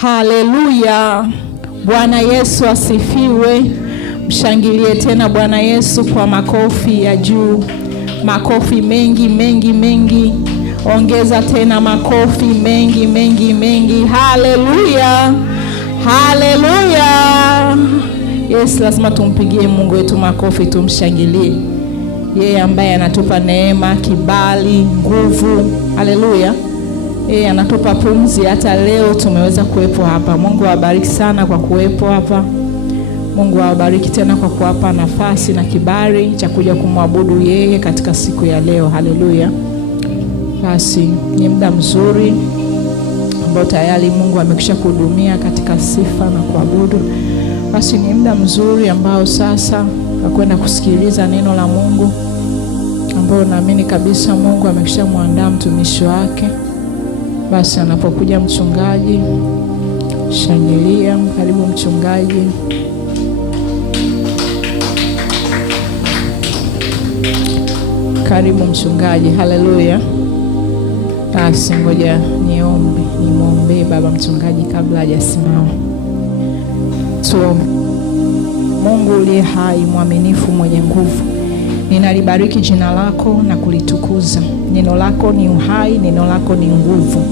Haleluya. Bwana Yesu asifiwe. Mshangilie tena Bwana Yesu kwa makofi ya juu. Makofi mengi mengi mengi. Ongeza tena makofi mengi mengi mengi. Haleluya. Haleluya. Yes, lazima tumpigie Mungu wetu makofi, tumshangilie. Yeye ambaye anatupa neema, kibali, nguvu. Haleluya. Yeye anatupa pumzi, hata leo tumeweza kuwepo hapa. Mungu awabariki sana kwa kuwepo hapa. Mungu awabariki tena kwa kuwapa nafasi na kibali cha kuja kumwabudu yeye katika siku ya leo. Haleluya. Basi ni muda mzuri ambao tayari Mungu amekwisha kuhudumia katika sifa na kuabudu. Basi ni muda mzuri ambao sasa nakwenda kusikiliza neno la Mungu, ambao naamini kabisa Mungu amekwisha muandaa mtumishi wake. Basi anapokuja mchungaji, shangilia. Karibu mchungaji. Karibu mchungaji. Haleluya. Basi ngoja nimwombe baba mchungaji kabla hajasimama. Tuombe. Mungu uliye hai, mwaminifu, mwenye nguvu, ninalibariki jina lako na kulitukuza. Neno lako ni uhai, neno lako ni nguvu.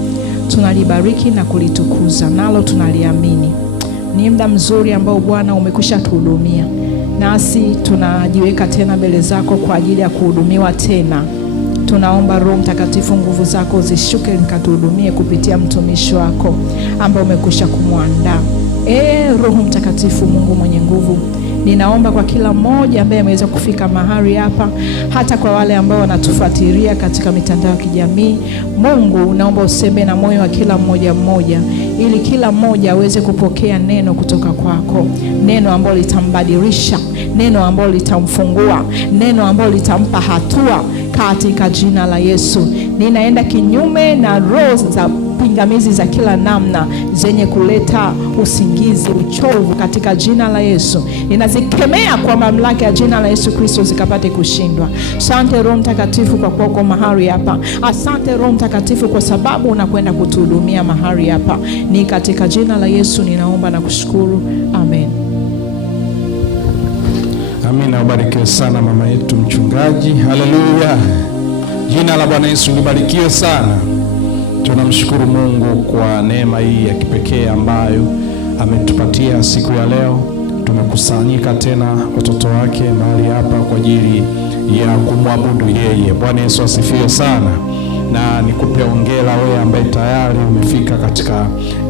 Tunalibariki na kulitukuza, nalo tunaliamini. Ni muda mzuri ambao Bwana umekwisha tuhudumia, nasi tunajiweka tena mbele zako kwa ajili ya kuhudumiwa tena. Tunaomba Roho Mtakatifu, nguvu zako zishuke nikatuhudumie kupitia mtumishi wako ambao umekwisha kumwandaa. Roho Mtakatifu, Mungu mwenye nguvu, ninaomba kwa kila mmoja ambaye ameweza kufika mahali hapa, hata kwa wale ambao wanatufuatilia katika mitandao ya kijamii. Mungu, naomba useme na moyo wa kila mmoja mmoja, ili kila mmoja aweze kupokea neno kutoka kwako, neno ambalo litambadilisha, neno ambalo litamfungua, neno ambalo litampa hatua, katika jina la Yesu. Ninaenda kinyume na roho za pingamizi za kila namna zenye kuleta usingizi, uchovu, katika jina la Yesu. Ninazikemea kwa mamlaka ya jina la Yesu Kristo, zikapate kushindwa. Asante Roho Mtakatifu kwa kuwa uko mahali hapa. Asante Roho Mtakatifu kwa sababu unakwenda kutuhudumia mahali hapa. Ni katika jina la Yesu ninaomba na kushukuru. Amen. Amina. Ubarikiwe sana mama yetu mchungaji. Haleluya. Jina la Bwana Yesu libarikiwe sana. Tunamshukuru Mungu kwa neema hii ya kipekee ambayo ametupatia siku ya leo. Tumekusanyika tena watoto wake mahali hapa kwa ajili ya kumwabudu yeye. Bwana Yesu asifiwe sana. Na nikupe hongera wewe ambaye tayari umefika katika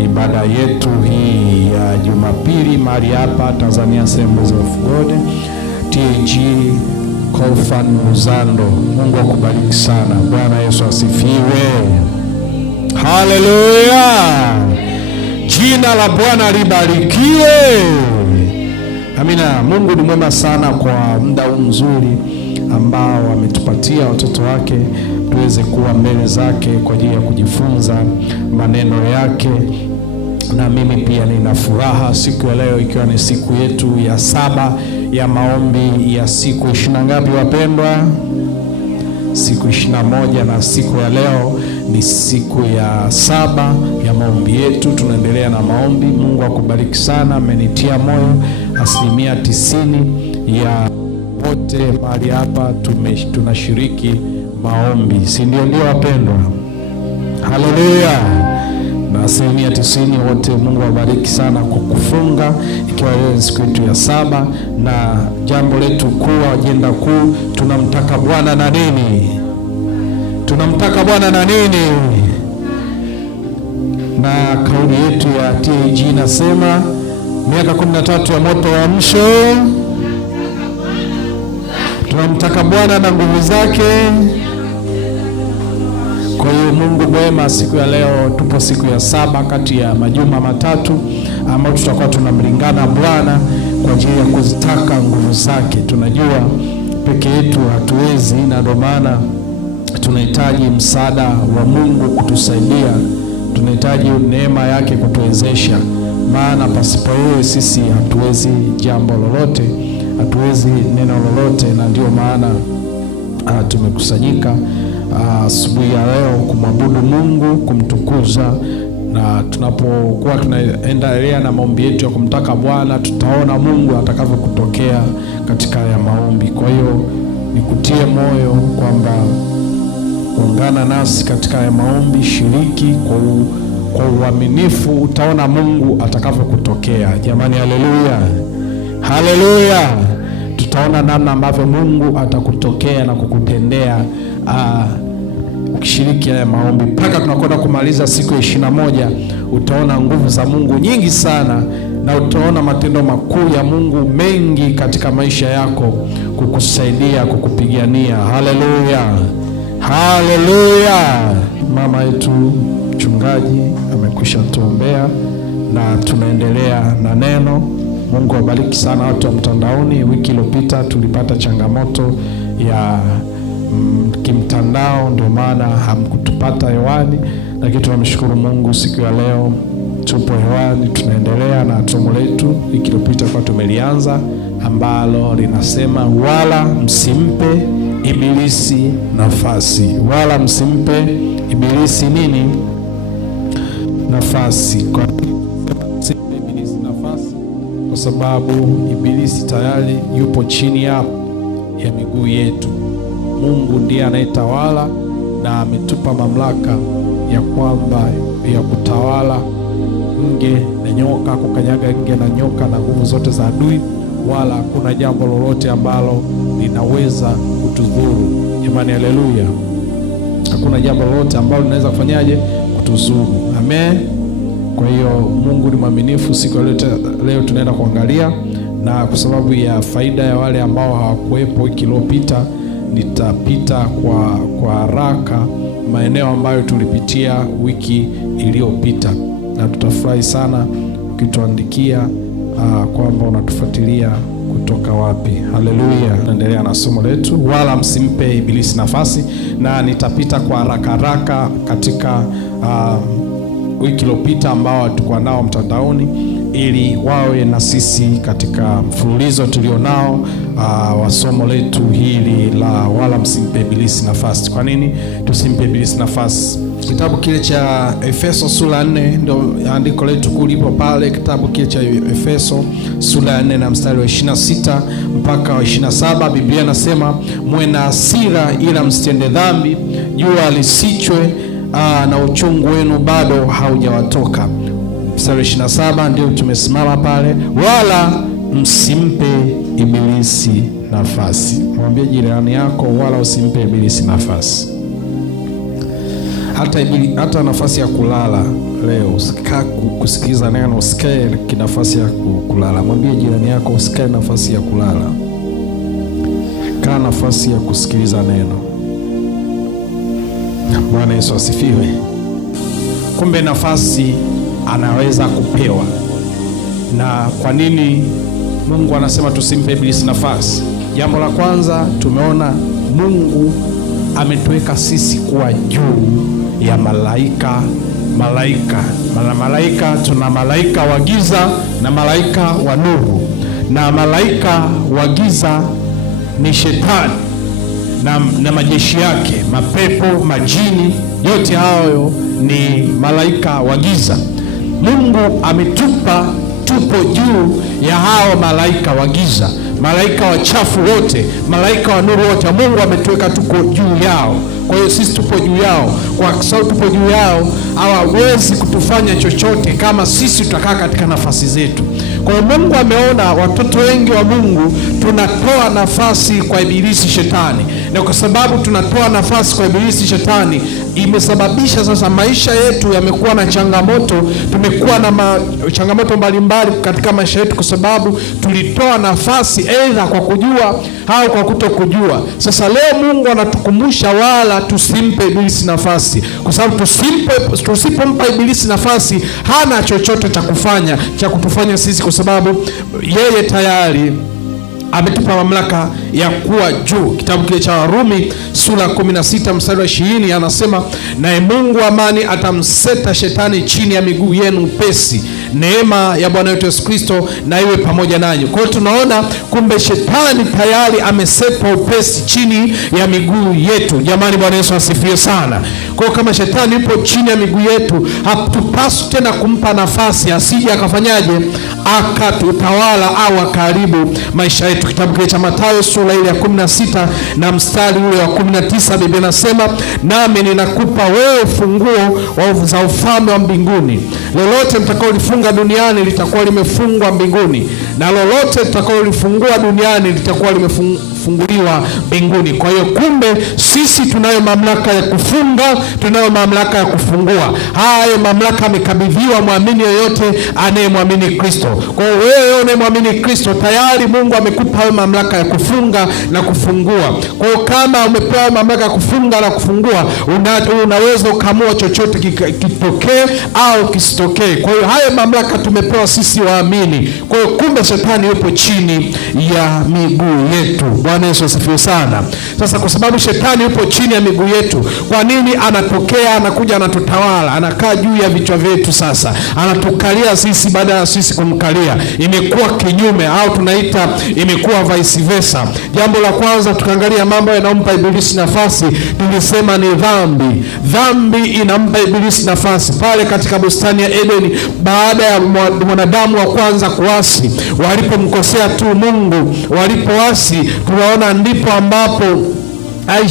ibada yetu hii ya Jumapili mahali hapa Tanzania Assemblies of God TAG Kofan Muzando. Mungu akubariki sana. Bwana Yesu asifiwe. Haleluya. Jina la Bwana libarikiwe. Amina. Mungu ni mwema sana kwa muda mzuri ambao ametupatia watoto wake tuweze kuwa mbele zake kwa ajili ya kujifunza maneno yake. Na mimi pia nina furaha siku ya leo, ikiwa ni siku yetu ya 7 ya maombi ya siku 20 ngapi wapendwa? Siku 21, na siku ya leo ni siku ya 7 ya maombi yetu. Tunaendelea na maombi. Mungu akubariki sana. Amenitia moyo 90% ya wote mahali hapa tunashiriki maombi, si ndio wapendwa? Haleluya. Na 90% wote. Mungu awabariki sana kwa kufunga, ikiwa leo ni siku yetu ya 7, na jambo letu kuu, ajenda kuu, tunamtaka Bwana na nini? Tunamtaka Bwana na nini? Na kauli yetu ya TAG nasema miaka 13 ya moto wa msho. Tunamtaka Bwana na nguvu zake. Kwa hiyo Mungu mwema, siku ya leo tupo siku ya 7 kati ya majuma matatu ambayo tutakuwa tunamlingana Bwana kwa ajili ya kuzitaka nguvu zake. Tunajua peke yetu hatuwezi, na ndio maana tunahitaji msaada wa Mungu kutusaidia. Tunahitaji neema yake kutuwezesha, maana pasipo yeye sisi hatuwezi jambo lolote, hatuwezi neno lolote. Na ndio maana tumekusanyika asubuhi ya leo kumwabudu Mungu, kumtukuza na tunapokuwa tunaendelea na maombi yetu ya kumtaka Bwana, tutaona Mungu atakavyokutokea katika ya maombi. Kwa hiyo nikutie moyo kwamba ungana nasi katika ya maombi, shiriki kwa uaminifu, utaona Mungu atakavyokutokea. Jamani, haleluya, haleluya! Tutaona namna ambavyo Mungu atakutokea na kukutendea ukishiriki ya maombi. Mpaka tunakwenda kumaliza siku ya 21, utaona nguvu za Mungu nyingi sana, na utaona matendo makuu ya Mungu mengi katika maisha yako, kukusaidia, kukupigania. Haleluya, haleluya! Mama yetu mchungaji amekwisha tuombea na tunaendelea na neno. Mungu awabariki sana watu wa mtandaoni. Wiki iliyopita tulipata changamoto ya kimtandao, ndio maana hamkutupata hewani, lakini tunamshukuru Mungu, siku ya leo tupo hewani, tunaendelea na somo letu. Wiki iliyopita kwa tumelianza, ambalo linasema wala msimpe ibilisi nafasi. Wala msimpe ibilisi nini? Nafasi. Kwa msimpe ibilisi nafasi, kwa sababu ibilisi tayari yupo chini ya miguu yetu. Mungu ndiye anayetawala na ametupa mamlaka ya kwamba ya kutawala nge na nyoka, kukanyaga nge na nyoka na nguvu zote za adui, wala hakuna jambo lolote ambalo linaweza kutudhuru. Jamani, haleluya! Hakuna jambo lolote ambalo linaweza kufanyaje? Kutuzuru. Amen. Kwa hiyo Mungu ni mwaminifu. Siku leo tunaenda kuangalia, na kwa sababu ya faida ya wale ambao hawakuwepo wiki iliyopita, nitapita kwa haraka maeneo ambayo tulipitia wiki iliyopita, na tutafurahi sana ukituandikia kwamba unatufuatilia kutoka wapi. Haleluya. Tunaendelea na somo letu, wala msimpe ibilisi nafasi, na nitapita kwa haraka katika wiki iliyopita ambao tulikuwa nao mtandaoni, ili wawe na sisi katika mfululizo tulionao wa somo letu hili la wala msimpe ibilisi nafasi. Kwa nini tusimpe ibilisi nafasi? Kitabu kile cha Efeso sura 4 ndio andiko letu kulipo pale. Kitabu kile cha Efeso sura 4 na mstari wa 26 mpaka wa 27, Biblia nasema muwe na hasira ila msitende dhambi, jua lisichwe na uchungu wenu bado haujawatoka. Mstari 27 ndio tumesimama pale, wala msimpe ibilisi nafasi. Mwambie jirani yako, wala usimpe ibilisi nafasi. Hata nafasi ya kulala leo, usikae kusikiliza neno, usikae nafasi ya kulala. Mwambie jirani yako, usikae nafasi ya kulala, kaa nafasi ya kusikiliza neno. Bwana Yesu asifiwe. Kumbe nafasi anaweza kupewa. Na kwa nini Mungu anasema tusimpe ibilisi nafasi? Jambo la kwanza, tumeona Mungu ametuweka sisi kuwa juu ya malaika. Tuna malaika wa giza na malaika wa nuru, na malaika wa giza ni shetani na majeshi yake, mapepo, majini, yote hayo ni malaika wa giza. Mungu ametupa tupo juu ya hao malaika wa giza, malaika wachafu wote, malaika wa nuru wote. Mungu ametuweka tuko juu yao. Kwa hiyo sisi tupo juu yao. Kwa sababu tupo juu yao, hawawezi kutufanya chochote kama sisi tutakaa katika nafasi zetu. Kwa hiyo Mungu ameona watoto wengi wa Mungu tunatoa nafasi kwa ibilisi shetani, na kwa sababu tunatoa nafasi kwa ibilisi shetani, imesababisha sasa maisha yetu yamekuwa na changamoto. Tumekuwa na changamoto mbalimbali katika maisha yetu kwa sababu tulitoa nafasi, aidha kwa kujua au kwa kutokujua. Sasa leo Mungu anatukumbusha wala tusimpe ibilisi nafasi, kwa sababu tusipompa ibilisi nafasi hana chochote cha kufanya cha kutufanya sisi, kwa sababu yeye tayari ametupa mamlaka ya kuwa juu. Kitabu kile cha Warumi sura 16 mstari wa 20 anasema, naye Mungu amani atamseta shetani chini ya miguu yenu upesi. Neema ya Bwana wetu Yesu Kristo na iwe pamoja nanyi. Kwa hiyo tunaona kumbe shetani tayari amesepa upesi chini ya miguu yetu. Jamani, Bwana Yesu asifiwe sana. Kwa hiyo kama shetani yupo chini ya miguu yetu, hatupaswi tena kumpa nafasi asije akafanyaje, akatutawala au akaharibu maisha yetu. Kitabu kile cha Mathayo sura ile ya 16 na mstari ule wa 19, Biblia inasema, nami ninakupa wewe funguo za ufalme wa mbinguni. Lolote mtakaolifunga duniani litakuwa limefungwa mbinguni, na lolote mtakaolifungua duniani litakuwa limefunguliwa mbinguni. Kwa hiyo kumbe sisi tunayo mamlaka ya kufunga, tunayo mamlaka ya kufungua. Hayo mamlaka amekabidhiwa muamini yoyote anayemwamini Kristo. Kwa hiyo wewe unayemwamini Kristo, tayari Mungu amekupa hayo mamlaka ya kufunga na kufungua. Kwa hiyo kama umepewa mamlaka ya kufunga na kufungua, unaweza ukaamua chochote kitokee au kisitokee. Kwa hiyo hayo mamlaka tumepewa sisi waamini. Kwa hiyo kumbe shetani yupo chini ya miguu yetu. Bwana Yesu asifiwe sana. Sasa kwa sababu shetani yupo chini ya miguu yetu, kwa nini anatokea, anakuja, anatutawala, anakaa juu ya vichwa vyetu? Sasa anatukalia sisi baada ya sisi kumkalia. Imekuwa kinyume, au tunaita imekuwa vice versa. Jambo la kwanza tukaangalia mambo yanayompa ibilisi nafasi, tulisema ni dhambi. Dhambi inampa ibilisi nafasi. Pale katika bustani ya Edeni, baada ya mwanadamu wa kwanza kuasi, walipomkosea tu Mungu, walipoasi, tunaona ndipo ambapo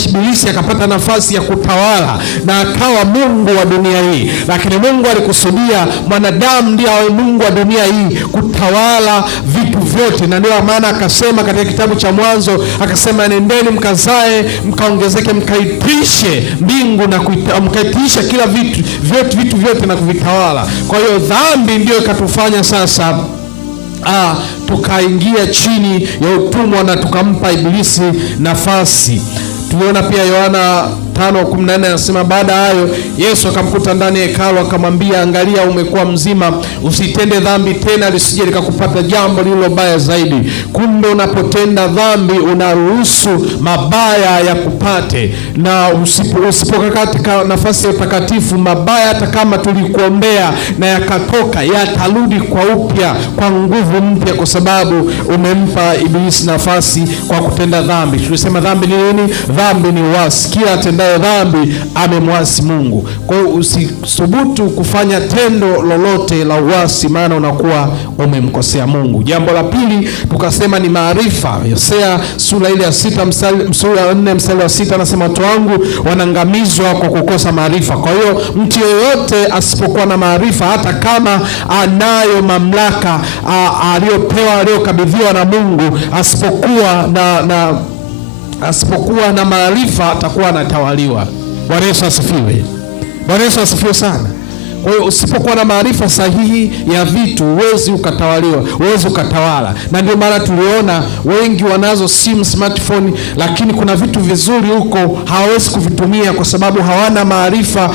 ibilisi akapata nafasi ya kutawala na akawa mungu wa dunia hii. Lakini Mungu alikusudia mwanadamu ndiye awe mungu wa dunia hii, kutawala vitu vyote. Na ndio maana akasema katika kitabu cha Mwanzo, akasema nendeni mkazae, mkaongezeke, mkaitishe mbingu na mkaitishe kila vitu vyote na kuvitawala. Kwa hiyo dhambi ndio ikatufanya sasa tukaingia chini ya utumwa na tukampa ibilisi nafasi. Tuliona pia Yohana 5:14 anasema, baada hayo Yesu akamkuta ndani ya hekalu, akamwambia, angalia, umekuwa mzima, usitende dhambi tena, lisije likakupata jambo lililo baya zaidi. Kumbe unapotenda dhambi unaruhusu mabaya ya kupate, na usipokaa katika nafasi ya utakatifu, mabaya hata kama tulikuombea na yakatoka, yatarudi kwa upya, kwa nguvu mpya, kwa sababu umempa ibilisi nafasi kwa kutenda dhambi. Tulisema dhambi ni nini? Dhambi ni uasi. Kila atendaye dhambi amemwasi Mungu. Kwa hiyo usithubutu kufanya tendo lolote la uasi, maana unakuwa umemkosea Mungu. Jambo la pili tukasema ni maarifa. Hosea sura ile ya 6 sura ya 4 mstari wa 6 anasema, watu wangu wanaangamizwa kwa kukosa maarifa. Kwa hiyo mtu yeyote asipokuwa na maarifa, hata kama anayo mamlaka aliyopewa, aliyokabidhiwa na Mungu, asipokuwa na maarifa atakuwa anatawaliwa. Bwana Yesu asifiwe. Bwana Yesu asifiwe sana. Kwa hiyo usipokuwa na maarifa sahihi ya vitu, huwezi ukatawaliwa, huwezi ukatawala. Na ndio maana tuliona wengi wanazo simu, smartphone, lakini kuna vitu vizuri huko hawawezi kuvitumia kwa sababu hawana maarifa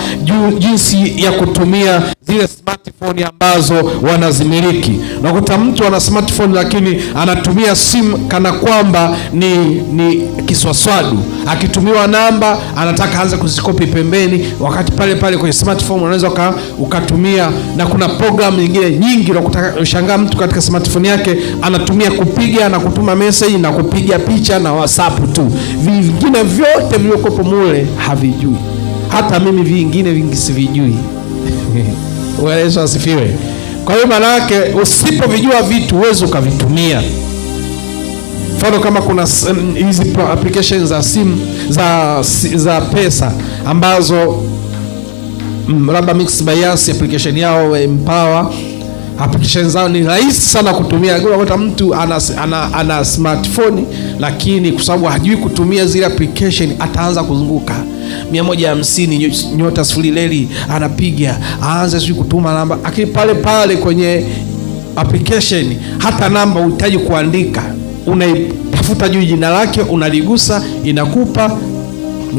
jinsi ya kutumia zile smartphone ambazo wanazimiliki. Unakuta mtu ana smartphone lakini anatumia simu kana kwamba ni kiswaswadu. Akitumiwa namba anataka aanze kuzikopi pembeni, wakati pale pale kwenye smartphone unaweza ukatumia. Na kuna program nyingine nyingi, unashangaa mtu katika smartphone yake anatumia kupiga na kutuma message na kupiga picha na WhatsApp tu. Vingine vyote vilivyokuwa mule havijui. Hata mimi vingine vingi sivijui. Yesu asifiwe. Kwa hiyo maana yake usipovijua vitu huwezi ukavitumia. Mfano kama kuna hizi applications za simu za pesa ambazo labda Mixx by Yas application yao, Empower application zao ni rahisi sana kutumia. Unakuta mtu ana smartphone lakini kwa sababu hajui kutumia zile application, ataanza kuzunguka 150 nyota sifuri leli anapiga, aanze sio kutuma namba, lakini pale pale kwenye application hata namba uhitaji kuandika, unaitafuta juu jina lake, unaligusa, inakupa,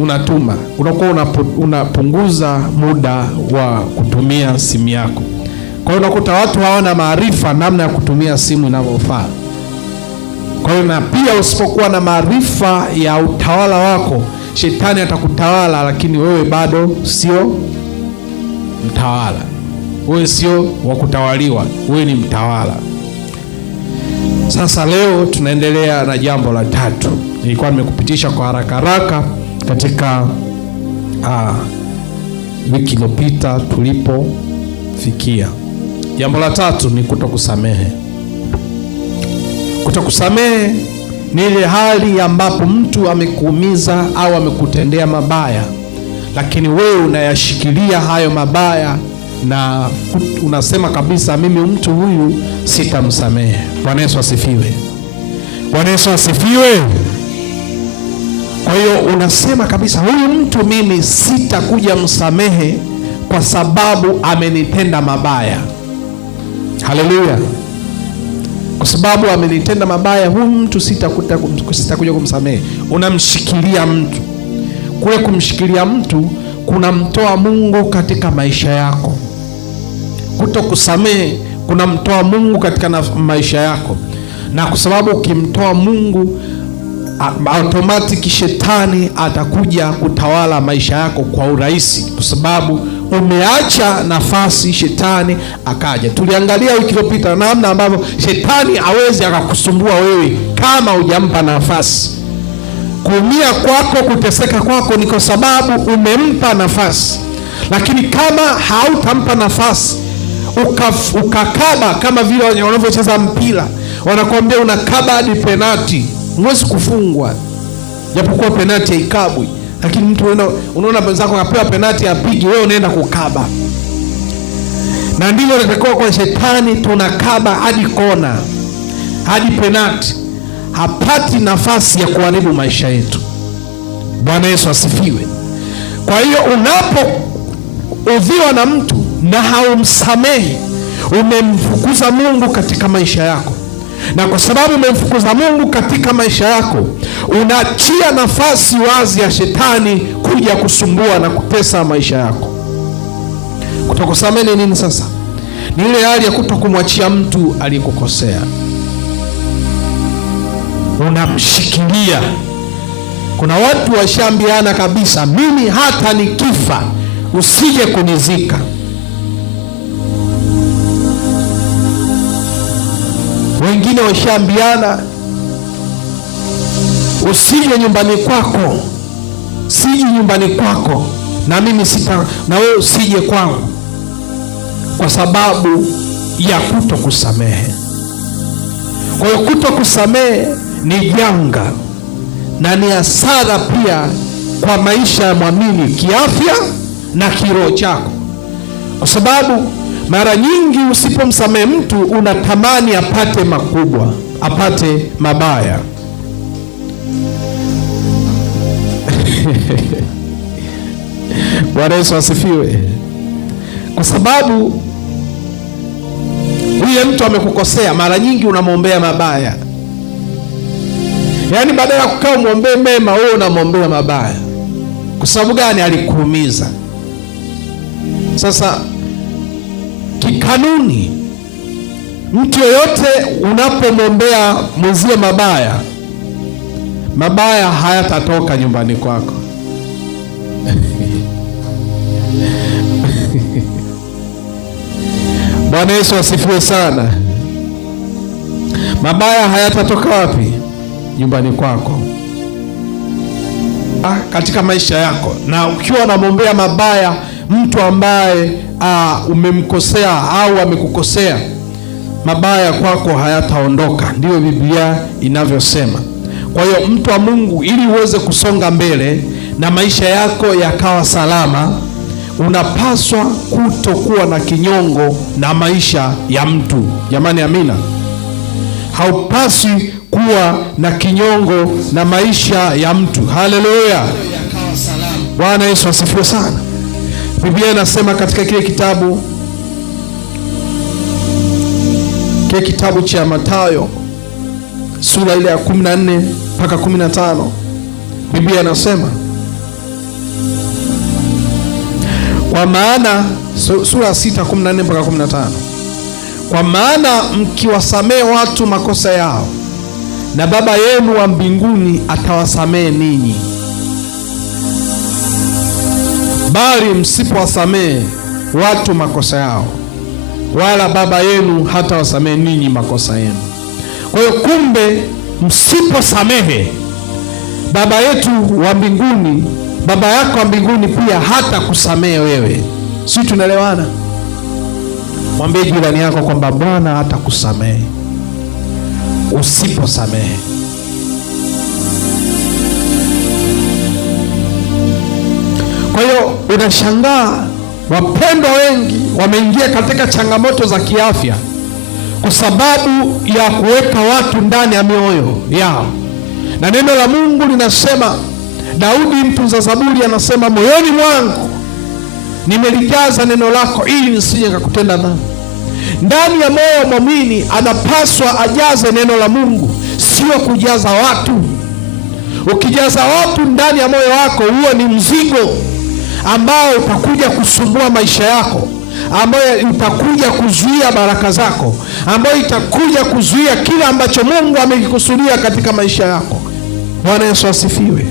unatuma. Unakuwa unapunguza muda wa kutumia simu yako. Kwa hiyo unakuta watu hawana maarifa namna ya kutumia simu inavyofaa. Kwa hiyo na pia usipokuwa na maarifa ya utawala wako, shetani atakutawala lakini wewe bado sio mtawala. wewe sio wa kutawaliwa, wewe ni mtawala. Sasa leo tunaendelea na jambo la tatu. Nilikuwa nimekupitisha kwa haraka haraka katika wiki iliyopita tulipofikia. Jambo la tatu ni kutokusamehe. Kutokusamehe ni ile hali ambapo mtu amekuumiza au amekutendea mabaya, lakini wewe unayashikilia hayo mabaya na unasema kabisa, mimi mtu huyu sitamsamehe. Bwana Yesu asifiwe. Bwana Yesu asifiwe. Kwa hiyo unasema kabisa, huyu mtu mimi sitakuja msamehe kwa sababu amenitenda mabaya. Haleluya. Kwa sababu amenitenda mabaya, huyu mtu sitakuja kumsamehe. Unamshikilia mtu. Kule kumshikilia mtu kunamtoa Mungu katika maisha yako. Kutokusamehe kunamtoa Mungu katika maisha yako, na kwa sababu ukimtoa Mungu automatic shetani atakuja kutawala maisha yako kwa urahisi, kwa sababu umeacha nafasi shetani akaja. Tuliangalia wiki iliyopita namna ambavyo shetani hawezi akakusumbua wewe kama hujampa nafasi. Kuumia kwako, kuteseka kwako ni kwa sababu umempa nafasi, lakini kama hautampa nafasi ukakaba, kama vile wanavyocheza mpira, wanakuambia unakaba hadi penalti, huwezi kufungwa, japokuwa penalti haikabwi, lakini mtu unaona mwenzako akapewa penalti apigi, wewe unaenda kukaba. Na ndivyo inatakiwa kwa shetani, tunakaba hadi kona, hadi penalti, hapati nafasi ya kuharibu maisha yetu. Bwana Yesu asifiwe. Kwa hiyo unapoudhiwa na mtu na haumsamehi, umemfukuza Mungu katika maisha yako, na kwa sababu umemfukuza Mungu katika maisha yako, unaachia nafasi wazi ya shetani kuja kusumbua na kutesa maisha yako. Kutokusamehe ni nini sasa? Ni ile hali ya kutokumwachia mtu aliyekukosea. Unamshikilia. Kuna watu washambiana kabisa, mimi hata nikifa usije kunizika. Wengine washambiana, usije nyumbani kwako, siji nyumbani kwako, na mimi na wewe usije kwangu, kwa sababu ya kutokusamehe. Kwa hiyo kutokusamehe ni janga na ni hasara pia kwa maisha ya mwamini, kiafya na kiroho chako, kwa sababu mara nyingi usipomsamehe mtu unatamani apate makubwa, apate mabaya. Bwana Yesu asifiwe. Kwa sababu huyo mtu amekukosea, mara nyingi unamwombea mabaya. Yaani badala ya kukaa umwombee mema, wewe unamwombea mabaya. Kwa sababu gani? Alikuumiza. Sasa kikanuni, mtu yoyote unapomwombea mwenzie mabaya, mabaya hayatatoka nyumbani kwako. Bwana Yesu asifiwe sana. Mabaya hayatatoka wapi? Nyumbani kwako, katika maisha yako. Na ukiwa unamwombea mabaya mtu ambaye umemkosea au amekukosea, mabaya kwako hayataondoka. Ndiyo Biblia inavyosema. Kwa hiyo mtu wa Mungu, ili uweze kusonga mbele na maisha yako yakawa salama, unapaswa kutokuwa na kinyongo na maisha ya mtu. Jamani, amina. Haupaswi kuwa na kinyongo na maisha ya mtu. Haleluya. Bwana Yesu asifiwe sana. Biblia inasema katika kile kitabu cha Mathayo sura ile ya 14 mpaka 15, Biblia inasema, kwa maana sura 6:14 mpaka 15, kwa maana mkiwasamehe watu makosa yao, na Baba yenu wa mbinguni atawasamehe ninyi. Bali msipowasamehe watu makosa yao, wala Baba yenu hata wasamehe ninyi makosa yenu. Kwa hiyo kumbe, msiposamehe, Baba yetu wa mbinguni, Baba yako wa mbinguni pia hata kusamehe wewe. Si tunaelewana? Mwambie jirani yako kwamba Bwana hata kusamehe usiposamehe. Kwa hiyo unashangaa wapendwa wengi wameingia katika changamoto za kiafya kwa sababu ya kuweka watu ndani ya mioyo yao. Na neno la Mungu linasema, Daudi mtunza Zaburi anasema, moyoni mwangu nimelijaza neno lako ili nisije nikakutenda dhambi. Ndani ya moyo wa muumini anapaswa ajaze neno la Mungu, sio kujaza watu. Ukijaza watu ndani ya moyo wako, huo ni mzigo ambao utakuja kusumbua maisha yako, ambayo itakuja kuzuia baraka zako, ambayo itakuja kuzuia kila ambacho Mungu amekikusudia katika maisha yako. Bwana Yesu asifiwe.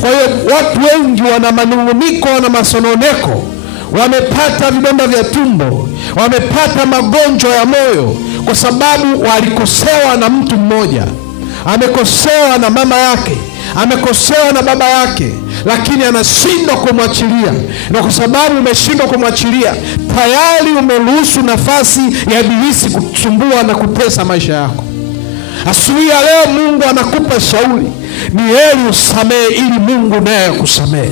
Kwa hiyo watu wengi wana manung'uniko, wana masononeko, wamepata vidonda vya tumbo, wamepata magonjwa ya moyo kwa sababu walikosewa na mtu mmoja. Amekosewa na mama yake, amekosewa na baba yake, lakini anashindwa kumwachilia. Na kwa sababu umeshindwa kumwachilia, tayari umeruhusu nafasi ya ibilisi kusumbua na kutesa maisha yako. Asubuhi ya leo Mungu anakupa shauri, ni heri usamehe ili Mungu naye akusamehe.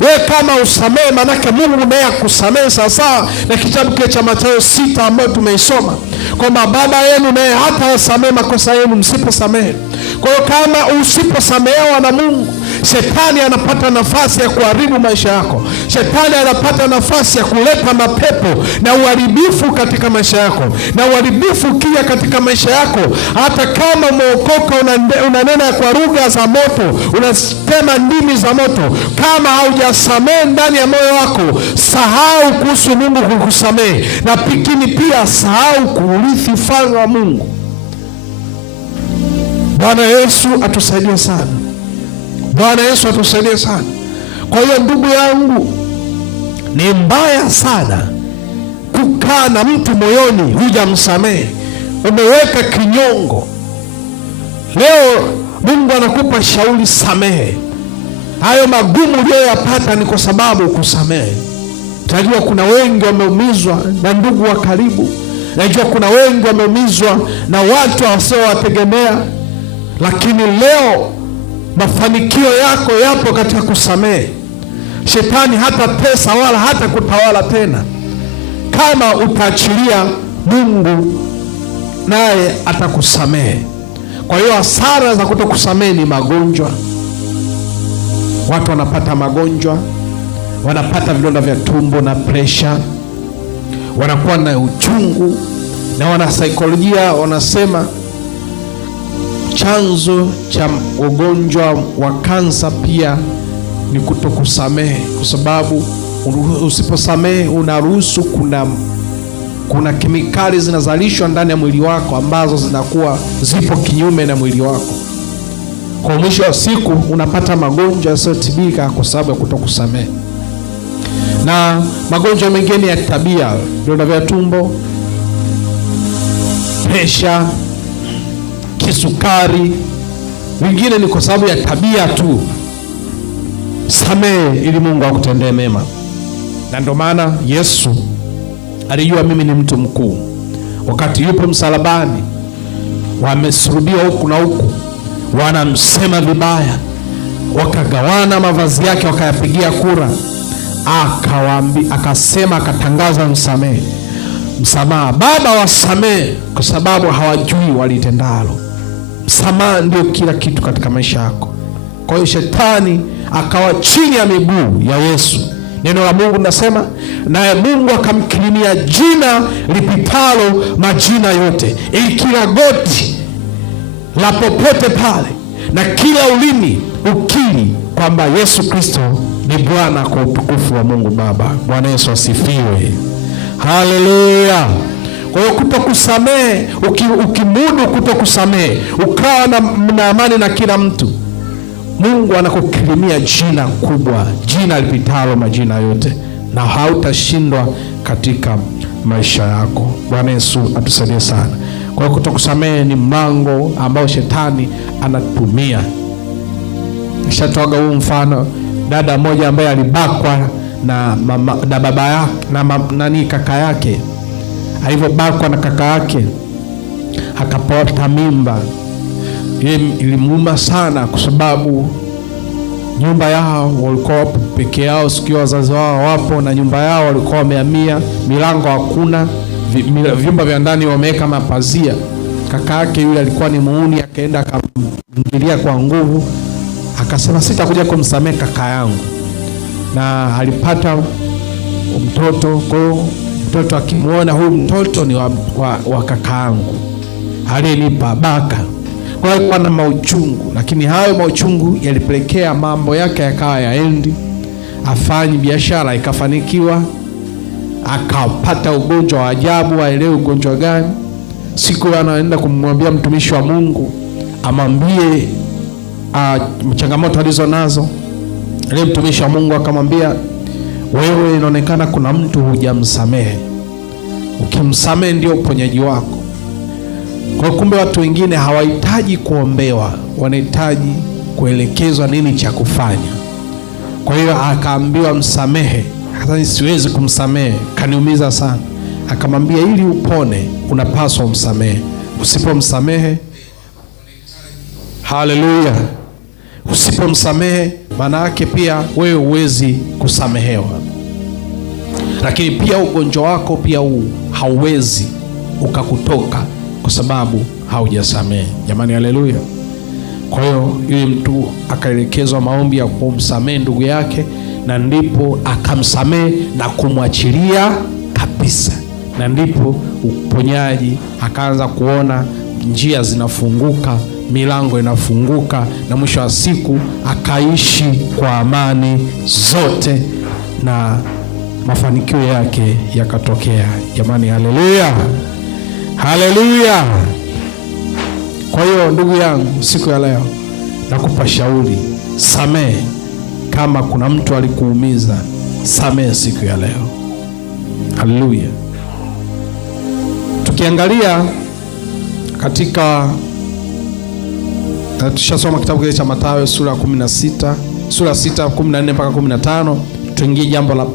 Wewe kama usamehe, manake Mungu naye akusamehe, sawasawa na kitabu kile cha Mathayo 6 ambayo tumeisoma, kwamba Baba yenu naye hata wasamehe makosa yenu msiposamehe. Kwa hiyo kama usiposamehewa na Mungu, shetani anapata nafasi ya kuharibu maisha yako. Shetani anapata nafasi ya kuleta mapepo na uharibifu katika maisha yako. Na uharibifu ukija katika maisha yako, hata kama umeokoka, unanena kwa lugha za moto, unasema ndimi za moto, kama haujasamehe ndani ya moyo wako, sahau kuhusu Mungu kukusamehe, na pikini pia sahau kuurithi ufalme wa Mungu. Bwana Yesu atusaidie sana. Bwana Yesu atusaidie sana. Kwa hiyo ndugu yangu, ni mbaya sana kukaa na mtu moyoni hujamsamehe, umeweka kinyongo. Leo Mungu anakupa shauri, samehe. Hayo magumu uliyoyapata ni kwa sababu kusamehe. Najua kuna wengi wameumizwa na ndugu wa karibu, najua kuna wengi wameumizwa na watu wasiowategemea, lakini leo mafanikio yako yapo katika kusamehe. Shetani hata pesa wala hata kutawala tena kama utaachilia Mungu, naye atakusamehe. Kwa hiyo hasara za kutokusamehe ni magonjwa. Watu wanapata magonjwa, wanapata vidonda vya tumbo na presha, wanakuwa na uchungu, na wanasaikolojia wanasema chanzo cha ugonjwa wa kansa pia ni kutokusamehe, kwa sababu usiposamehe unaruhusu kuna kemikali zinazalishwa ndani ya mwili wako ambazo zinakuwa zipo kinyume na mwili wako. Kwa mwisho wa siku unapata magonjwa yasiyotibika kwa sababu ya kutokusamehe. Na magonjwa mengine ya tabia, vidonda vya tumbo, presha, kisukari, wengine ni kwa sababu ya tabia tu. Samehe ili Mungu akutendee mema. Na ndio maana Yesu alijua mimi ni mtu mkuu. Wakati yupo msalabani, wamesurubiwa huku na huku, wanamsema vibaya, wakagawana mavazi yake, wakayapigia kura, akasema, akatangaza msamehe, msamaha. Baba, wasamehe kwa sababu hawajui walitendalo. Msamaha ndio kila kitu katika maisha yako. Kwa hiyo shetani akawa chini ya miguu ya Yesu. Neno la Mungu linasema, naye Mungu akamkirimia jina lipitalo majina yote, ili kila goti la popote pale na kila ulimi ukiri kwamba Yesu Kristo ni Bwana, kwa utukufu wa Mungu Baba. Bwana Yesu asifiwe. Haleluya. Kwa hiyo kutokusamehe, ukimudu kutokusamehe, ukawa na amani na kila mtu, Mungu anakukirimia jina kubwa, jina lipitalo majina yote, na hautashindwa katika maisha yako. Bwana Yesu atusaidie sana. Kwa hiyo kutokusamehe ni mlango ambao shetani anatumia. Nishatoaga huu mfano, dada mmoja ambaye alibakwa na baba yake na kaka yake. Alivyobakwa na kaka yake akapata mimba. Ilimuuma sana kwa sababu nyumba yao walikuwa peke yao, sikio wazazi wao wapo, na nyumba yao walikuwa wamehamia, milango hakuna, vyumba vya ndani wameweka mapazia. Kaka yake yule alikuwa ni muuni, akaenda akamngilia kwa nguvu, akasema sitakuja kumsamehe kaka yangu, na alipata mtoto. Kwa hiyo mtoto akimuona huyu mtoto ni wa kaka yangu aliyenipa baka. Kwa hiyo alikuwa na mauchungu, lakini hayo mauchungu yalipelekea mambo yake yakawa yaendi, afanye biashara ikafanikiwa, akapata ugonjwa wa ajabu, aelewe ugonjwa gani. Siku anaenda kumwambia mtumishi wa Mungu amwambie changamoto alizo nazo. Ile mtumishi wa Mungu akamwambia, wewe inaonekana kuna mtu hujamsamehe, ukimsamehe ndio uponyaji wako. Kwa kumbe watu wengine hawahitaji kuombewa, wanahitaji kuelekezwa nini cha kufanya. Kwa hiyo akaambiwa msamehe. Hata siwezi kumsamehe, kaniumiza sana. Akamwambia ili upone unapaswa umsamehe. Usipomsamehe, haleluya, usipomsamehe maana yake pia wewe huwezi kusamehewa. Lakini pia ugonjwa wako pia hauwezi ukakutoka kwa sababu haujasamehe. Jamani, haleluya. Kwa hiyo yule mtu akaelekezwa maombi ya kumsamehe ndugu yake, na ndipo akamsamehe na kumwachilia kabisa, na ndipo uponyaji akaanza kuona njia zinafunguka, milango inafunguka, na mwisho wa siku akaishi kwa amani zote na mafanikio yake yakatokea. Jamani, haleluya, haleluya. Kwa hiyo ndugu yangu, siku ya leo nakupa shauri, samehe. Kama kuna mtu alikuumiza, samehe siku ya leo. Haleluya. Tukiangalia katika tushasoma kitabu kile cha Mathayo sura 16, sura 6 14 mpaka 15. Tuingie jambo la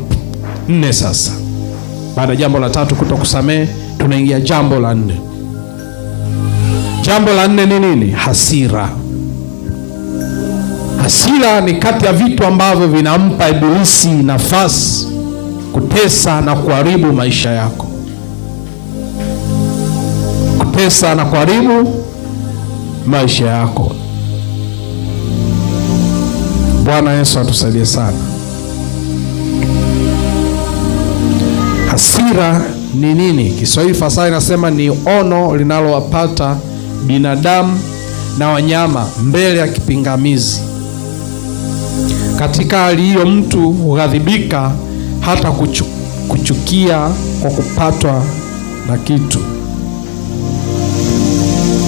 4 sasa. Baada ya jambo la 3 kutokusamehe, tunaingia jambo la 4. Jambo la 4 ni nini? Hasira. Hasira ni kati ya vitu ambavyo vinampa Ibilisi nafasi kutesa na kuharibu maisha yako. Kutesa na kuharibu maisha yako. Bwana Yesu atusaidie sana. Hasira ni nini? Kiswahili fasaha inasema ni ono linalowapata binadamu na wanyama mbele ya kipingamizi. Katika hali hiyo mtu hughadhibika hata kuchukia kwa kupatwa na kitu.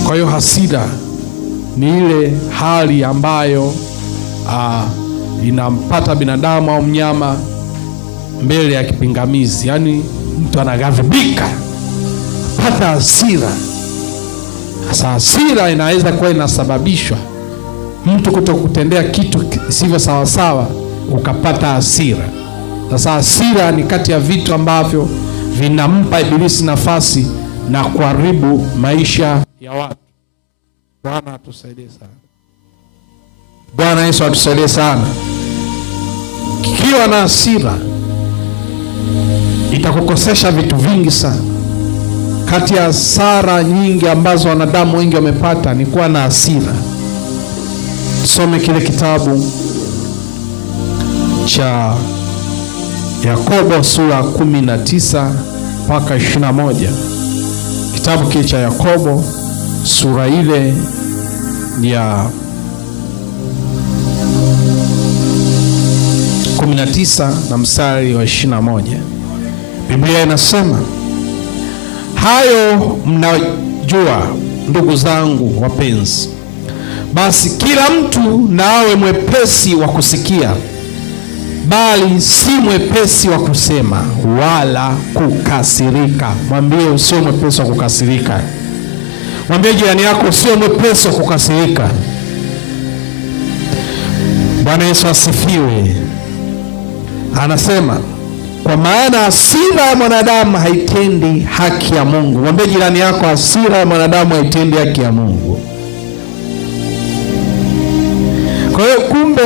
Kwa hiyo hasira ni ile hali ambayo inampata binadamu au mnyama mbele ya kipingamizi. Yaani mtu anaghadhibika, pata hasira. Sasa hasira inaweza kuwa inasababishwa mtu kutokutendea kitu sivyo sawa sawa, ukapata hasira. Sasa hasira ni kati ya vitu ambavyo vinampa Ibilisi nafasi na kuharibu maisha ya watu. Bwana atusaidie sana. Bwana Yesu atusaidie sana. Kikiwa na hasira itakukosesha vitu vingi sana. Kati ya hasara nyingi ambazo wanadamu wengi wamepata ni kuwa na hasira. Tusome kile kitabu cha Yakobo sura 19 mpaka 21. Kitabu kile cha Yakobo sura ile ya 19 na mstari wa 21. Biblia inasema, hayo mnajua ndugu zangu wapenzi, basi kila mtu na awe mwepesi wa kusikia, bali si mwepesi wa kusema wala kukasirika. Mwambie usio mwepesi wa kukasirika. Mwambie jirani yako usio mwepesi wa kukasirika. Bwana Yesu asifiwe. Anasema kwa maana hasira ya mwanadamu haitendi haki ya Mungu. Mwambie jirani yako hasira ya mwanadamu haitendi haki ya Mungu. Kwa hiyo kumbe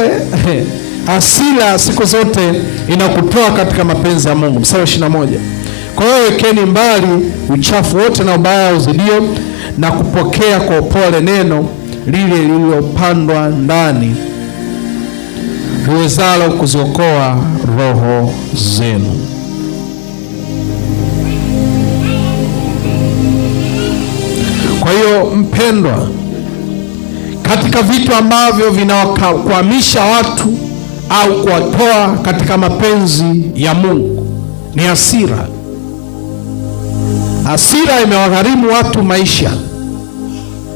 hasira siku zote inakutoa katika mapenzi ya Mungu. Mstari 21. Kwa hiyo wekeni mbali uchafu wote na ubaya uzidio, na kupokea kwa upole neno lile lililopandwa ndani, liwezalo kuziokoa roho zenu. Kwa hiyo mpendwa, katika vitu ambavyo vinawakwamisha watu au kuwatoa katika mapenzi ya Mungu ni hasira. Hasira imewagharimu watu maisha.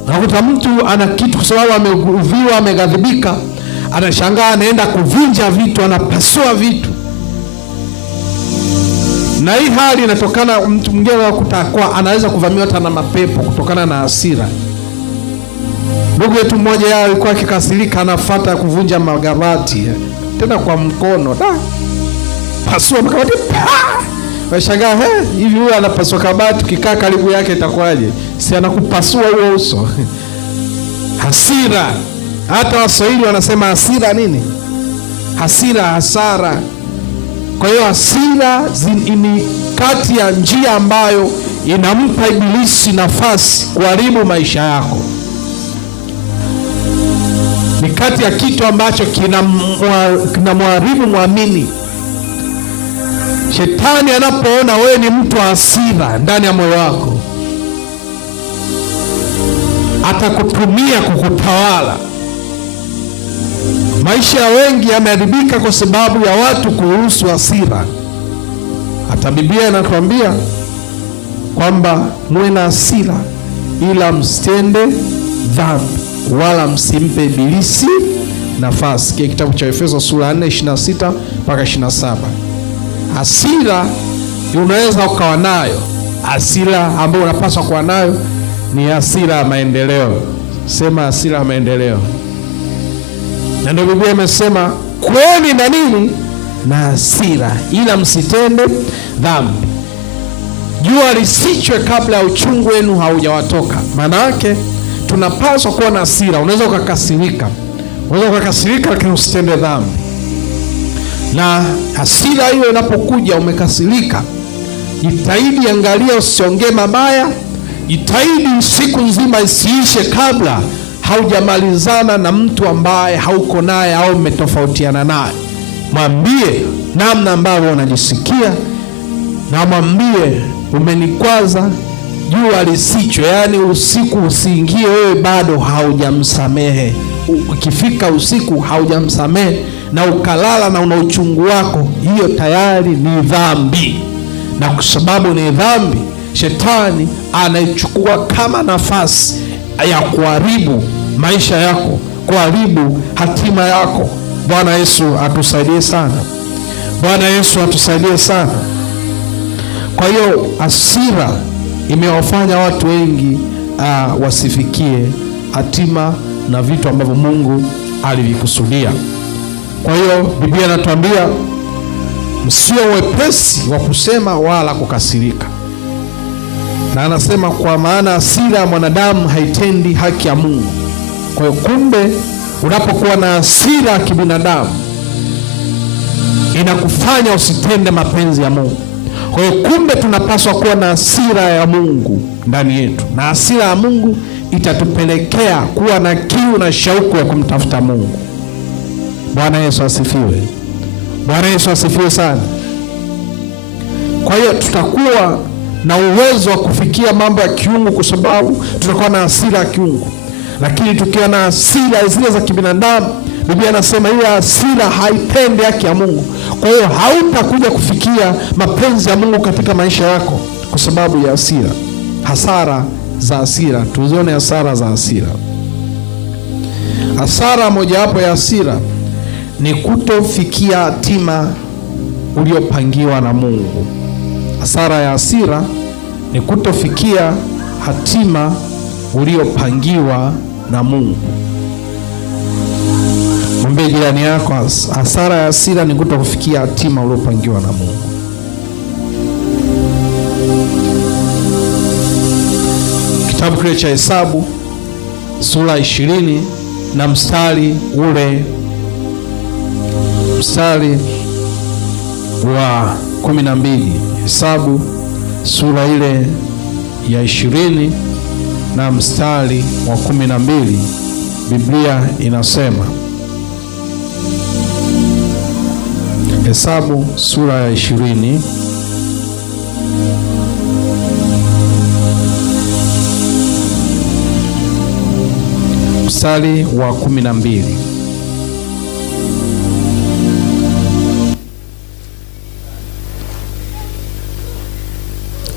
Unakuta mtu ana kitu kwa sababu ameudhiwa, ameghadhibika, anashangaa anaenda kuvunja vitu, anapasua vitu. Na hii hali inatokana, mtu mwingine anakuwa anaweza kuvamiwa hata na mapepo kutokana na hasira. Ndugu yetu mmoja yeye alikuwa akikasirika, anafuata kuvunja magabati tena kwa mkono. Pasua makabati. Washangaa, hivi huyu anapasua kabati, ukikaa karibu yake itakuwaje? Si anakupasua huo uso. Hasira. Hata Waswahili wanasema hasira nini? Hasira, hasara. Kwa hiyo hasira ni kati ya njia ambayo inampa Ibilisi nafasi kuharibu maisha yako. Ni kati ya kitu ambacho kinamharibu muamini. Shetani anapoona wewe ni mtu wa hasira ndani ya moyo wako, atakutumia kukutawala. Maisha ya wengi yameharibika kwa sababu ya watu kuruhusu hasira. Hata Biblia inatuambia kwamba muwe na hasira ila msitende dhambi, wala msimpe Ibilisi nafasi. Kitabu cha Efeso sura 4:26 mpaka 27. Hasira unaweza ukawa nayo. Hasira ambayo unapaswa kuwa nayo ni hasira ya maendeleo. Sema hasira ya maendeleo. Na ndio Biblia imesema kuweni na nini? Na hasira ila msitende dhambi. Jua lisichwe kabla ya uchungu wenu haujawatoka. Maana yake tunapaswa kuwa na hasira. Unaweza ukakasirika lakini usitende dhambi. Na hasira hiyo inapokujia umekasirika, jitahidi, angalia usiongee mabaya. Jitahidi siku nzima isiishe kabla haujamalizana na mtu ambaye hauko naye au umetofautiana naye. Mwambie namna ambavyo unajisikia, na mwambie umenikwaza, jua lisichwe, yaani usiku usiingie wewe bado haujamsamehe. Ukifika usiku haujamsamehe na ukalala na una uchungu wako, hiyo tayari ni dhambi. Na kwa sababu ni dhambi, shetani anaichukua kama nafasi ya kuharibu maisha yako, kuharibu hatima yako. Bwana Yesu atusaidie sana. Bwana Yesu atusaidie sana. Kwa hiyo hasira imewafanya watu wengi wasifikie hatima na vitu ambavyo Mungu alivikusudia. Kwa hiyo Biblia inatuambia msio wepesi wa kusema wala kukasirika. Na anasema kwa maana hasira ya mwanadamu haitendi haki ya Mungu. Kwa hiyo kumbe unapokuwa na hasira ya kibinadamu inakufanya usitende mapenzi ya Mungu. Kwa hiyo kumbe tunapaswa kuwa na hasira ya Mungu ndani yetu. Na hasira ya Mungu itatupelekea kuwa na kiu na shauku ya kumtafuta Mungu. Bwana Yesu asifiwe. Bwana Yesu asifiwe sana. Kwa hiyo tutakuwa na uwezo wa kufikia mambo ya kiungu kwa sababu tutakuwa na hasira ya kiungu. Lakini tukiwa na hasira zile za kibinadamu, Biblia inasema hiyo hasira haipendi haki ya Mungu. Kwa hiyo hautakuja kufikia mapenzi ya Mungu katika maisha yako kwa sababu ya hasira. Hasara za hasira, tuzione hasara za hasira. Hasara mojawapo ya hasira ni kutofikia hatima uliopangiwa na Mungu. Hasara ya hasira ni kutofikia hatima uliopangiwa na Mungu. Mwambie jirani yako, hasara ya hasira ni kutofikia hatima uliopangiwa na Mungu. Kitabu kile cha Hesabu sura 20 na mstari wa 12. Hesabu sura ile ya 20 na mstari wa 12, Biblia inasema, Hesabu sura ya 20 mstari wa 12.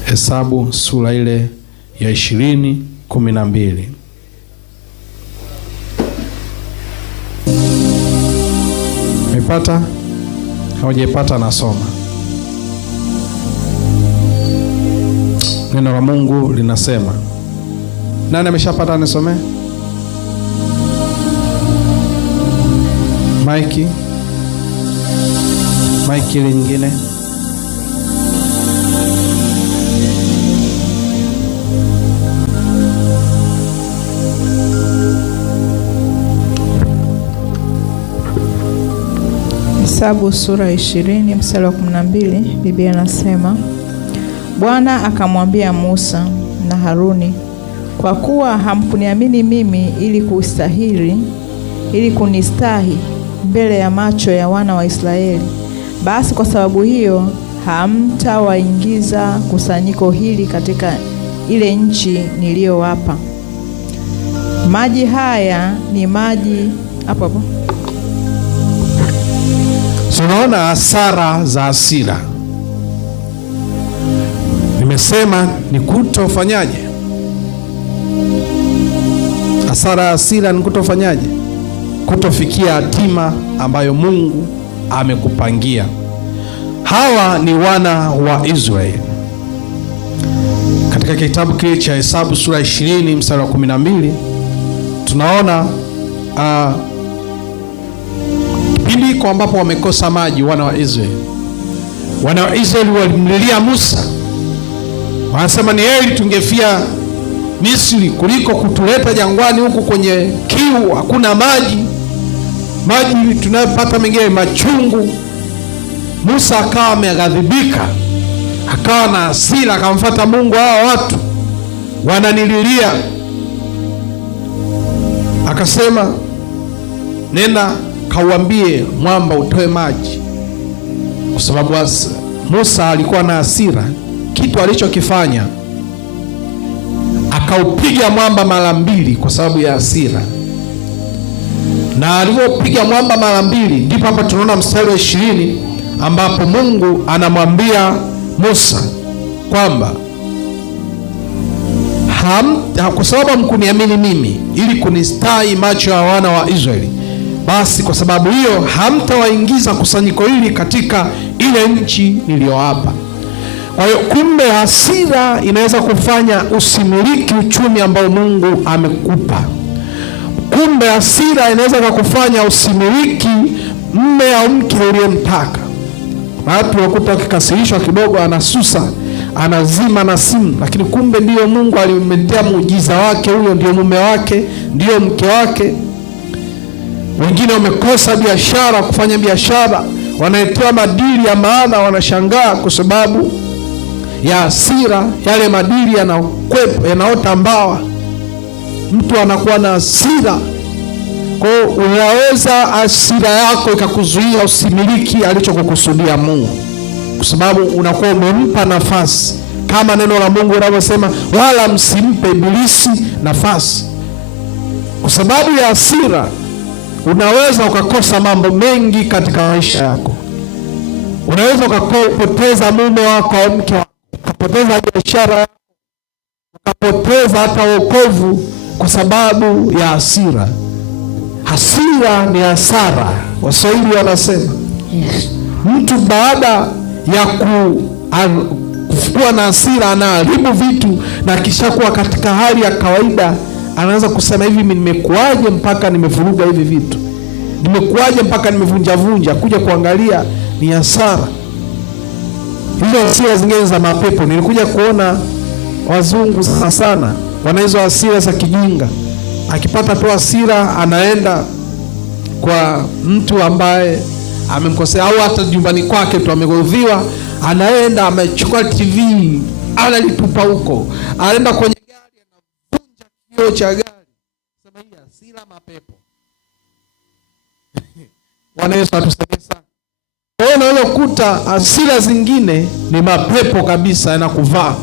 Hesabu sura ile ya 20:12. Umepata? Haujaipata? Nasoma. Neno la Mungu linasema. Nani ameshapata? Nisome. Maiki ile nyingine. Hesabu sura 20 mstari wa 12, Biblia inasema, Bwana akamwambia Musa na Haruni, kwa kuwa hamkuniamini mimi ili kunistahi mbele ya macho ya wana wa Israeli, basi kwa sababu hiyo hamtawaingiza kusanyiko hili katika ile nchi niliyowapa. Maji haya ni maji hapo. Tunaona hasara za hasira. Nimesema ni kutofanyaje? Hasara ya hasira ni kutofanyaje? Kutofikia hatima ambayo Mungu amekupangia. Hawa ni wana wa Israeli. Katika kitabu kile cha Hesabu sura 20 mstari wa 12, tunaona kipindi kwa ambapo wamekosa maji wana wa Israeli. Wana wa Israeli walimlilia Musa. Wanasema, ni heri tungefia Misri kuliko kutuleta jangwani huku kwenye kiu, hakuna maji. Maji tunayopata mengine machungu. Musa akawa ameghadhibika, akawa na hasira, akamfuata Mungu. Hawa watu wananililia. Akasema, nenda kauambie mwamba utoe maji. Kwa sababu Musa alikuwa na hasira, kitu alichokifanya akaupiga mwamba mara 2 kwa sababu ya hasira. Na alipopiga mwamba mara 2, ndipo hapa tunaona mstari wa 20 ambapo Mungu anamwambia Musa kwamba kwa sababu hamkuniamini mimi ili kunistahi macho ya wana wa Israeli, basi kwa sababu hiyo hamtawaingiza kusanyiko hili katika ile nchi niliyowapa. Kwa hiyo kumbe hasira inaweza kufanya usimiliki uchumi ambao Mungu amekupa. Kumbe hasira inaweza kukufanya usimiliki mme au mke uliyemtaka. Watu wakuta wakikasirishwa kidogo anasusa, anazima na simu, lakini kumbe ndiyo Mungu alimletea muujiza wake, huyo ndio mume wake, ndio mke wake. Wengine wamekosa biashara, kufanya biashara, wanaitoa madili ya maana, wanashangaa kwa sababu ya hasira. Yale madili yanakwepa, yanaota mbawa, mtu anakuwa na hasira. Kwa hiyo unaweza hasira yako ikakuzuia usimiliki alichokukusudia Mungu, kwa sababu unakuwa umempa nafasi, kama neno la Mungu linavyosema, wala msimpe Ibilisi nafasi. Kwa sababu ya hasira unaweza ukakosa mambo mengi katika maisha yako. Unaweza ukapoteza mume wako au mke wako, ukapoteza biashara, ukapoteza hata wokovu kwa sababu ya hasira. hasira ni hasara. Waswahili wanasema mtu baada ya kuwa na hasira anaharibu vitu, na kisha kuwa katika hali ya kawaida anaanza kusema hivi, nimekuaje mpaka nimevuruga hivi vitu, nimekuaje mpaka nimevunja. Kuja kuangalia ni hasara. Hizo hasira zingine za mapepo, nilikuja kuona wazungu sana wana hizo hasira za kijinga. Akipata tu hasira anaenda kwa mtu ambaye amemkosea, au hata nyumbani kwake tu amegodhiwa, anaenda amechukua TV analitupa huko, anaenda kwenye gari anavunja kioo cha gari. Sema hii hasira mapepo. Bwana Yesu atusaidie sana. Kwa hiyo unaweza kukuta hasira zingine ni mapepo kabisa yanakuvaa.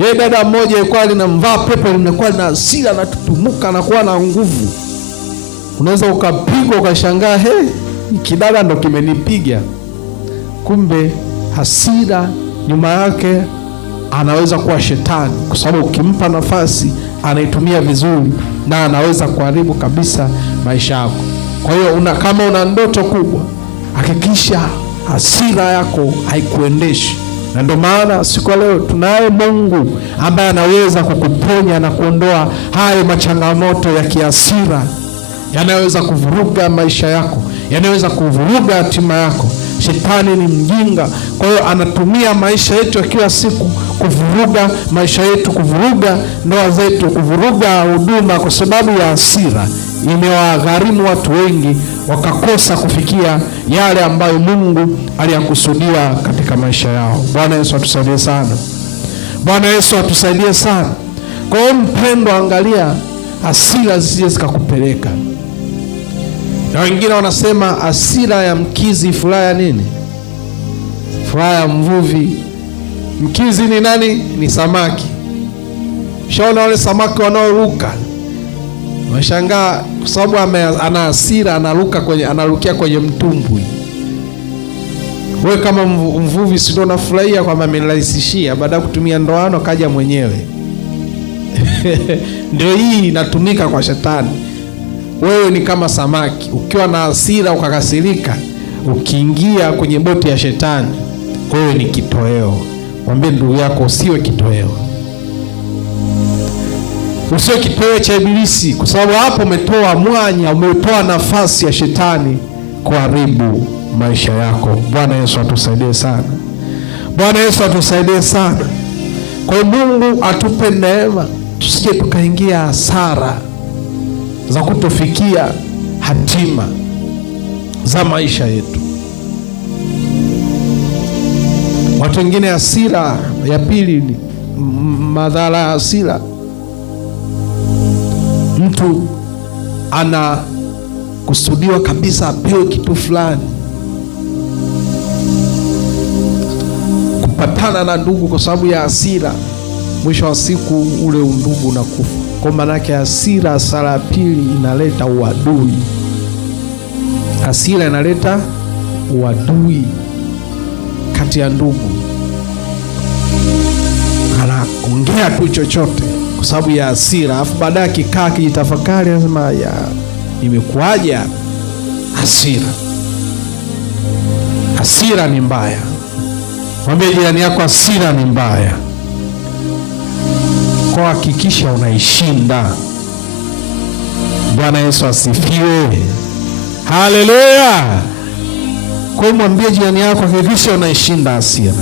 Yeye dada mmoja alikuwa linamvaa pepo, linakuwa na hasira, anatutumuka, anakuwa na nguvu. Unaweza ukapigwa ukashangaa, kidada ndo kimenipiga. Kumbe hasira nyuma yake anaweza kuwa shetani, kwa sababu ukimpa nafasi anaitumia vizuri na anaweza kuharibu kabisa maisha yako. Kwa hiyo kama una ndoto kubwa, hakikisha hasira yako haikuendeshi. Na ndio maana siku leo tunaye Mungu ambaye anaweza kukuponya na kuondoa hayo machangamoto ya kiasira yanayoweza kuvuruga maisha yako, yanaweza kuvuruga hatima yako. Shetani ni mjinga, kwa hiyo anatumia maisha yetu ya kila siku kuvuruga maisha yetu, kuvuruga ndoa zetu, kuvuruga huduma, kwa sababu ya hasira. Imewagharimu watu wengi wakakosa kufikia yale ambayo Mungu aliyakusudia katika maisha yao. Bwana Yesu atusaidie sana. Bwana Yesu atusaidie sana. Kwa hiyo mpendo, angalia hasira zisije zikakupeleka. Na wengine wanasema hasira ya mkizi furaha ya nini? Furaha ya mvuvi. Mkizi ni nani? Ni samaki. Shaona wale samaki wanaoruka, unashangaa kwa sababu ana hasira, analukia kwenye mtumbwi. Wewe kama mvuvi si ndio unafurahia kwamba amenirahisishia, baada ya kutumia ndoano kaja mwenyewe. Ndio hii inatumika kwa shetani. Wewe ni kama samaki, ukiwa na hasira ukakasirika, ukiingia kwenye boti ya shetani, wewe ni kitoweo. Mwambie ndugu yako usiwe kitoweo. Usiwe kitoweo cha ibilisi, kwa sababu hapo umetoa mwanya, umetoa nafasi ya shetani kuharibu maisha yako. Bwana Yesu atusaidie sana. Bwana Yesu atusaidie sana. Kwa hiyo Mungu atupe neema tusije tukaingia hasara za kutofikia hatima za maisha yetu. Watu wengine hasira ya pili ni madhara ya hasira. Mtu anakusudiwa kabisa apewe kitu fulani, kupatana na ndugu kwa sababu ya hasira, mwisho wa siku ule undugu unakufa. Kwa maana yake hasira, hasara ya pili, inaleta uadui. Hasira inaleta uadui kati ya ndugu. Anaongea tu chochote kwa sababu ya hasira, alafu baadaye akikaa kijitafakari anasema imekuaje? Hasira. Hasira ni mbaya. Mwambie jirani yako hasira ni mbaya. Kwa hakikisha unaishinda. Bwana Yesu asifiwe. Haleluya. Kwa mwambie jirani yako hakikisha unaishinda hasira.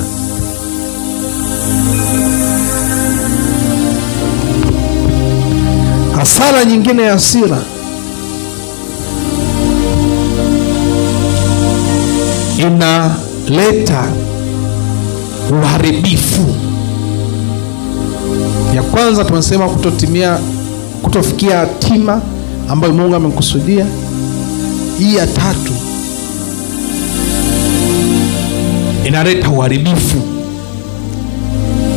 Hasara nyingine ya hasira inaleta uharibifu. Ya kwanza tunasema kutofikia hatima ambayo Mungu amekusudia. Hii ya tatu inaleta uharibifu.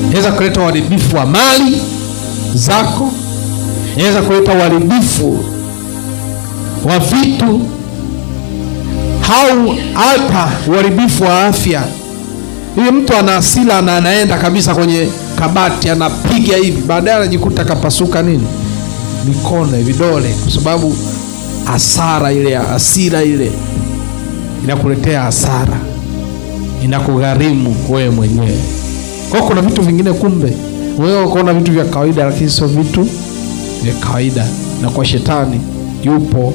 Inaweza kuleta uharibifu wa mali zako, inaweza kuleta uharibifu wa vitu, au hata uharibifu wa afya. Huyu mtu ana hasira na anaenda kabisa kwenye kabati anapiga hivi, baadaye anajikuta kapasuka mikono, vidole, kwa sababu hasara ile, hasira ile inakuletea hasara, inakugharimu wewe mwenyewe. Kwa kuna vitu vingine kumbe wewe unaona vitu vya kawaida, lakini sio vitu vya kawaida, na kwa shetani yupo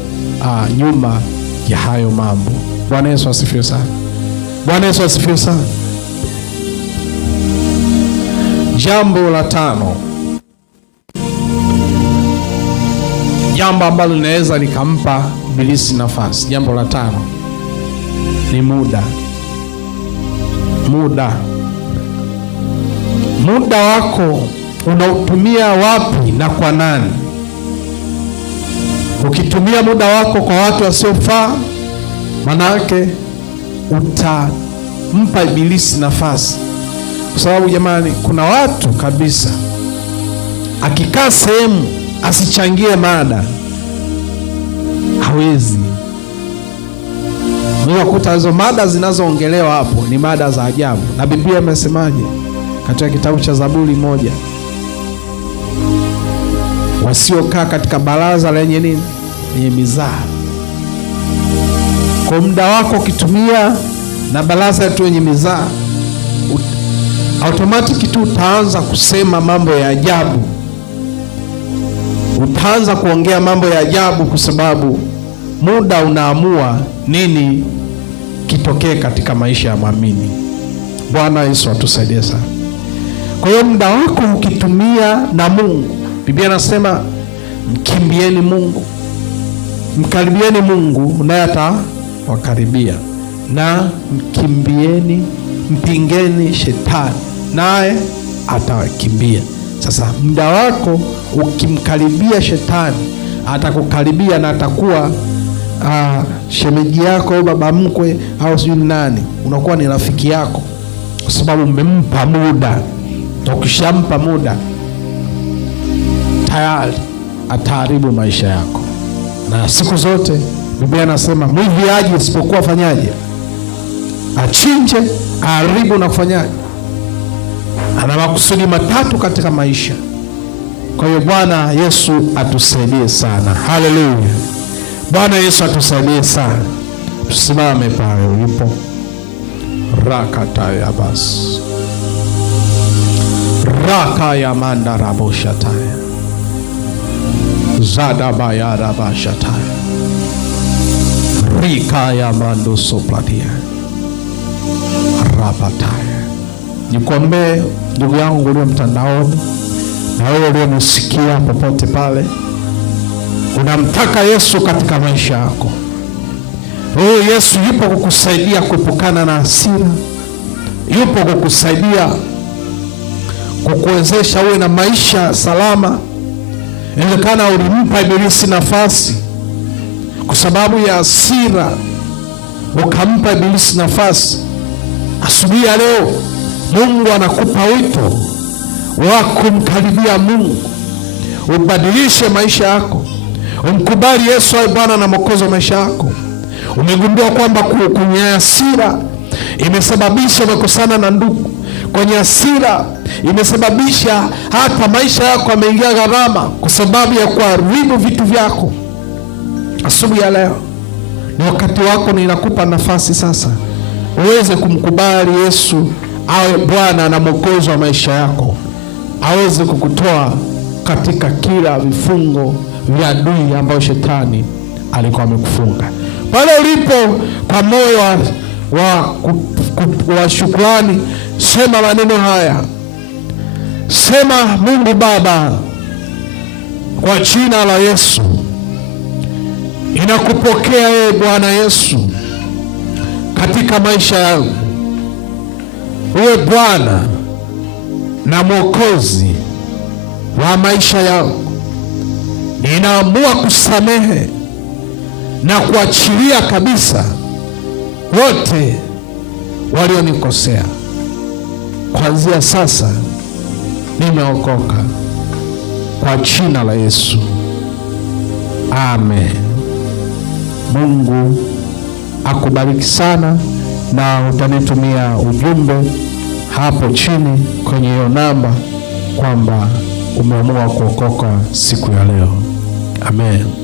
nyuma ya hayo mambo. Bwana Yesu asifiwe sana. Bwana Yesu asifiwe sana. Jambo la 5, jambo ambalo linaweza likampa ibilisi nafasi. Jambo la 5 ni muda. Muda wako unautumia wapi na kwa nani? Ukitumia muda wako kwa watu wasiofaa, maana yake utampa ibilisi nafasi. Kwa sababu jamani, kuna watu kabisa akikaa sehemu asichangie mada hawezi. Unakuta hizo mada zinazoongelewa hapo ni mada za ajabu. Na Biblia imesemaje katika kitabu cha Zaburi 1? Wasiokaa katika baraza lenye nini? Lenye mizaha. Kwa muda wako ukitumia na baraza tu yenye mizaha, automatic tu utaanza kusema mambo ya ajabu, utaanza kuongea mambo ya ajabu, kwa sababu muda unaamua nini kitokee katika maisha ya mwamini. Bwana Yesu atusaidie sana. Kwa hiyo muda wako ukitumia na Mungu, Biblia inasema mkimbieni Mungu, mkaribieni Mungu naye atawakaribia, na mpingeni shetani naye atawakimbia. Sasa muda wako ukimkaribia shetani, atakukaribia na atakuwa shemeji yako au baba mkwe au sijui nani, unakuwa ni rafiki yako, kwa sababu umempa muda. Ukishampa muda tayari ataharibu maisha yako. Na siku zote Biblia inasema mwivi aje isipokuwa fanyaje? Achinje, aharibu na kufanyaje? Ana makusudi matatu katika maisha. Kwa hiyo Bwana Yesu atusaidie sana. Haleluya. Bwana Yesu atusaidie sana. Tusimame pale ulipo. Rakataya bas. Rakaya mandara boshataya. Zada bayara bashataya. Rikaya mando sopladia. Rabataya. Nikwambie ndugu yangu ulio mtandaoni, na wewe ulionisikia popote pale, unamtaka Yesu katika maisha yako. Huyu Yesu yupo kukusaidia kuepukana na hasira, yupo kukusaidia kukuwezesha uwe na maisha salama. Inawezekana ulimpa ibilisi nafasi kwa sababu ya hasira, ukampa ibilisi nafasi. Asubuhi ya leo Mungu anakupa wito wa kumkaribia Mungu, ubadilishe maisha yako, umkubali Yesu awe Bwana na Mwokozi wa maisha yako. Umegundua kwamba kwenye hasira imesababisha umekosana na ndugu, kwenye hasira imesababisha hata maisha yako yameingia gharama kwa sababu ya kuharibu vitu vyako. Asubuhi ya leo ni wakati wako, ninakupa nafasi sasa uweze kumkubali Yesu awe Bwana na Mwokozi wa maisha yako, aweze kukutoa katika kila vifungo vya adui ambayo shetani alikuwa amekufunga. Pale ulipo, kwa moyo wa shukrani, sema maneno haya. Sema: Mungu Baba, kwa jina la Yesu ninakupokea wewe Bwana Yesu katika maisha yangu. Uwe Bwana na Mwokozi wa maisha yangu. Ninaamua kusamehe na kuachilia kabisa wote walionikosea. Kuanzia sasa nimeokoka kwa jina la Yesu. Amen. Mungu akubariki sana, na utanitumia ujumbe hapo chini kwenye hiyo namba kwamba umeamua kuokoka siku ya leo. Amen.